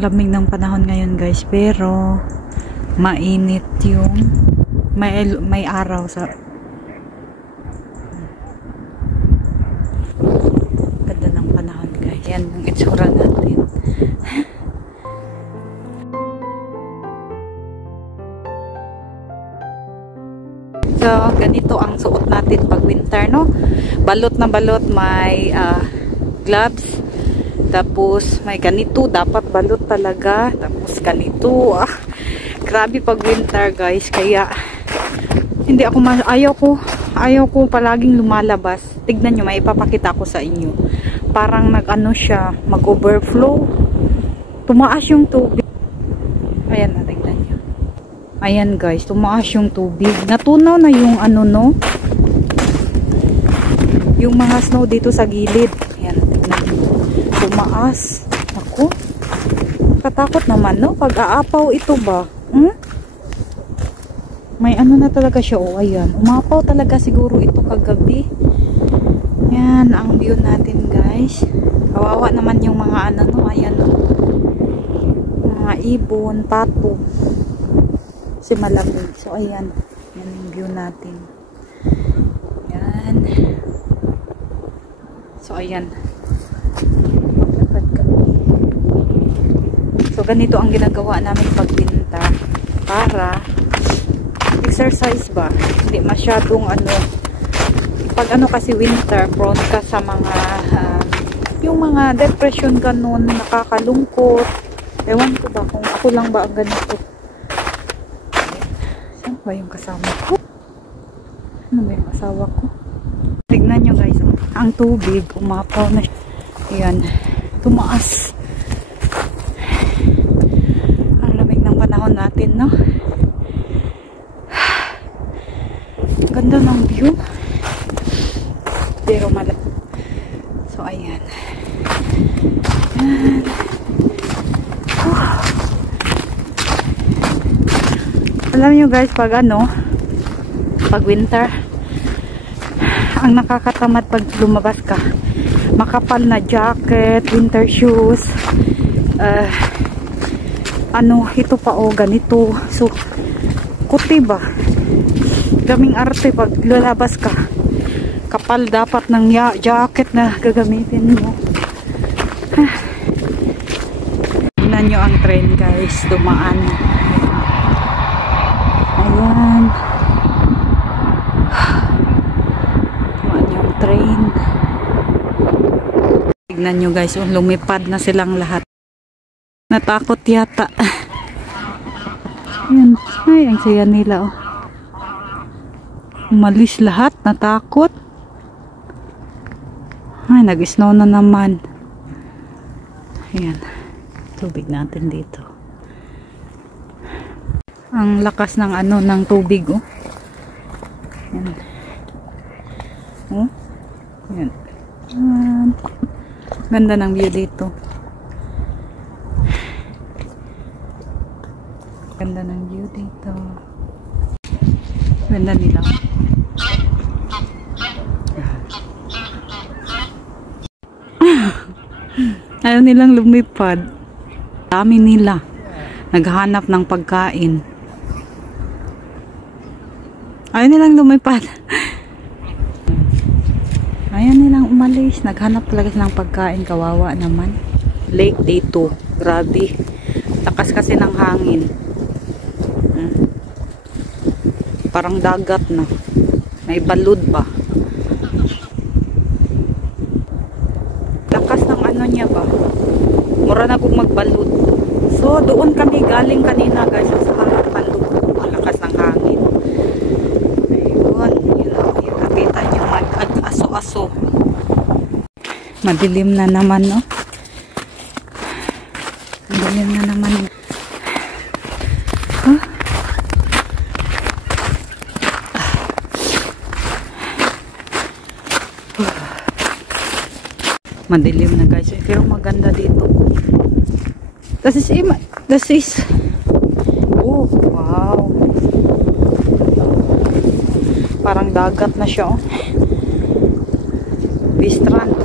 Ang lamig ng panahon ngayon guys, pero mainit yung may araw sa ganda ng panahon guys. Yan yung itsura natin. So, ganito ang suot natin pag winter, no? Balot na balot, may gloves. Tapos, may ganito. Dapat balot talaga. Tapos, ganito. Grabe pag winter, guys. Kaya, hindi ako, ayaw ko palaging lumalabas. Tignan nyo, may ipapakita ko sa inyo. Parang nag-ano siya, mag-overflow. Tumaas yung tubig. Ayan na, tignan nyo. Ayan guys, tumaas yung tubig. Natunaw na yung ano, no? Yung mga snow dito sa gilid. Ayan, tignan nyo. Tumaas. Ako. Katakot naman, no? Pag-aapaw ito ba? May ano na talaga siya. Oh, ayan. Umapaw talaga siguro ito kagabi. Ayan, ang view natin guys. Kawawa naman yung mga ano, no? Ayan, no? Mga ibon, pato. Kasi malamig. So, ayan. Yan yung view natin. Ayan. So, ayan. So, ganito ang ginagawa namin pag winter. Para exercise ba? Hindi masyadong ano. Pag ano kasi winter, prone ka sa mga yung mga depression ganun, nakakalungkot. Ewan ko ba kung ako lang ba ang ganito. Saan ba yung kasama ko? Ano ba yung asawa ko? Tignan nyo guys, ang tubig umapaw na siya. Ayan, tumaas. Ang lamig ng panahon natin, no? Ganda ng view. Pero malapit. So, ayan. Ayan. Alam nyo guys, pag ano, pag winter, ang nakakatamad pag lumabas ka, makapal na jacket, winter shoes, ano, ito pa o, ganito. So, kuti ba? Daming arte pag lalabas ka. Kapal dapat ng jacket na gagamitin mo. Tignan nyo ang train guys, dumaan. Ayan. Dumaan yung train. Tignan nyo guys, lumipad na silang lahat. Natakot yata. Ayan. Ay, ang saya nila oh. Umalis lahat, natakot. Ay, nag-snow na naman. Ayan. Tubig natin dito. Ang lakas ng ano, ng tubig, oh. Ayan. Oh. Ayan. Ayan. Ganda ng view dito. Ganda ng view dito. Ganda nila. Ayaw nilang lumipad. Dami nila. Naghahanap ng pagkain. Ayaw nilang lumipad. Ayaw nilang umalis. Naghanap talaga ng pagkain. Kawawa naman. Lake dito. Grabe. Lakas kasi ng hangin. Parang dagat na. May balud ba? Lakas ng ano niya ba? Mura na kung magbalud. So, doon kami galing kanina guys. Sa harapan doon. Malakas ng hangin. Ayun. Yun o. Yung nakita nyo. Mag-aso-aso. Madilim na naman, no? Madilim na naman. Huh? Madilim na guys. Pero maganda dito. This is oh, wow. Parang dagat na siya, oh. Bistrand.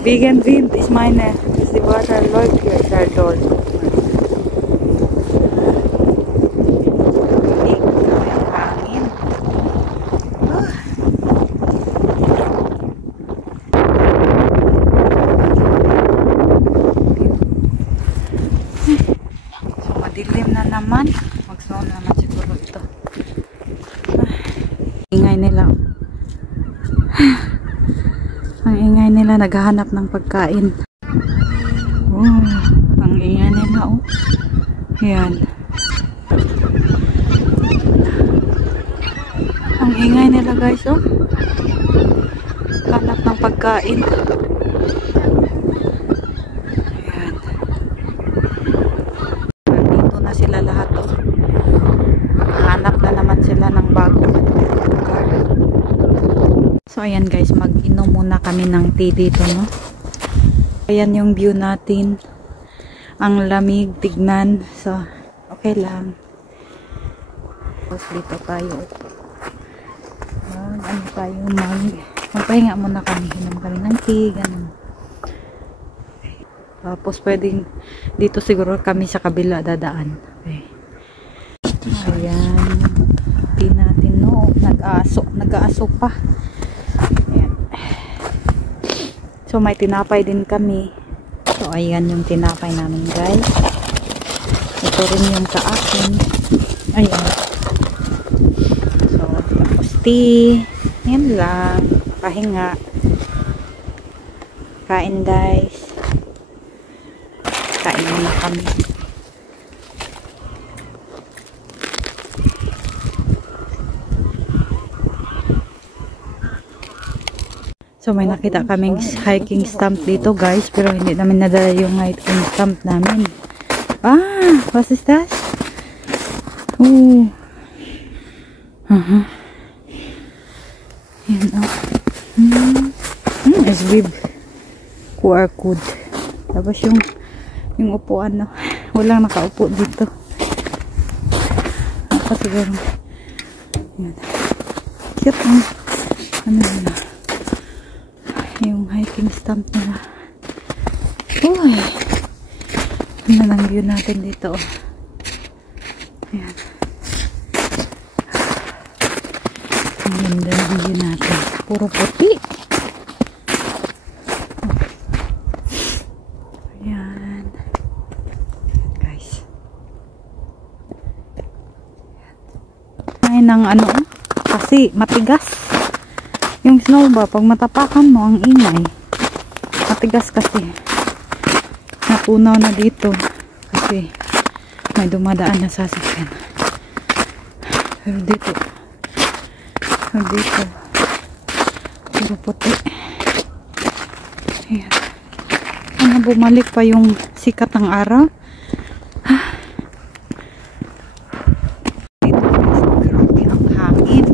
Big and wind is meine. Das ist die But I like it, that doll. Hangin. So, madilim na naman. Mag-snow naman siguro ito. Ingay nila. Ang ingay nila, naghahanap ng pagkain. Oh, ang ingay nila, oh. Yan. Ang ingay nila, guys, oh. Hanap ng pagkain. Yan. Nandito na sila lahat, oh. Hanap na naman sila ng bagong lugar. So, ayan guys, mag-inom muna kami ng tea dito, no? Ayan yung view natin. Ang lamig, tignan. So, okay lang. Tapos dito tayo. Ano tayo, magpahinga muna kami. Inom kami ng tea, ganun. Tapos, pwedeng dito siguro kami sa kabila dadaan. Okay. Ayan. Tea natin, no? Nag-aaso pa. So, may tinapay din kami. So, ayan yung tinapay namin, guys. Ito rin yung sa akin. Ayan. So, tapos tea. Yan lang. Pahinga. Kain, guys. Kain muna kami. So, may nakita kaming hiking stamp dito, guys. Pero hindi namin nadala yung hiking stamp namin. Ah! What is that? Oh. Yan, oh. SB QR code. Tapos yung upuan, no. Walang nakaupo dito. Ako siguro. Yan. Cute, oh. Ano na? Yung hiking stamp nila. Uy! Ano lang view natin dito, oh. Ayan. Ang ganda ng view natin. Puro puti. Ayan. Guys. Ay, ng ano, kasi matigas. Yung snow ba, pag matapakan mo, ang ingay. Matigas kasi. Natunaw na dito. Kasi may dumadaan na sasakyan. Pero dito. Puro puti. Ayan. Ano, bumalik pa yung sikat ng araw. Dito, grabe ang hangin.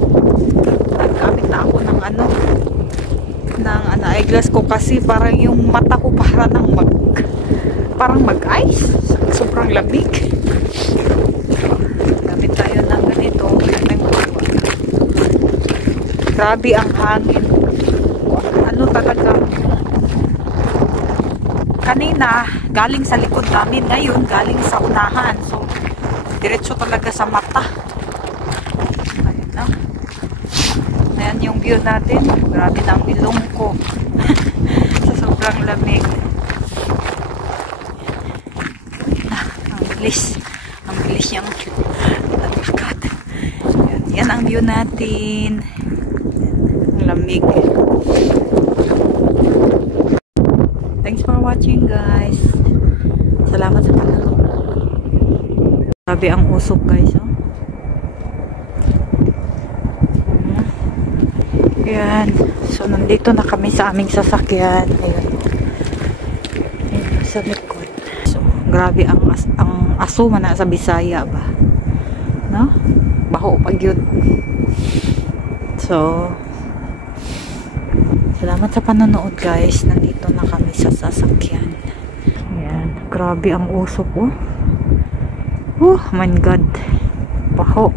Nagkamit na ako ng eyeglass ko kasi parang yung mata ko parang mag-ice. Sobrang lamig. Gamit tayo ng ganito. Grabe ang hangin. Ano talaga. Kanina, galing sa likod namin. Ngayon, galing sa unahan. So, diretso talaga sa mata. Ayan na. Ayan yung view natin. Grabe na ang ilong ko. Sa sobrang lamig. Ang bilis niyang naglakad. Yan ang view natin. Ang lamig. Thanks for watching, guys. Salamat sa panonood. Grabe ang usok, guys, oh. Yan. So, nandito na kami sa aming sasakyan. Ayun. Ayun, sa likod. So, grabe ang aso man na sa Bisaya ba. No? Baho pag yun. So, salamat sa panonood, guys. Nandito na kami sa sasakyan. Ayan. Grabe ang usok, oh. Oh my God. Baho.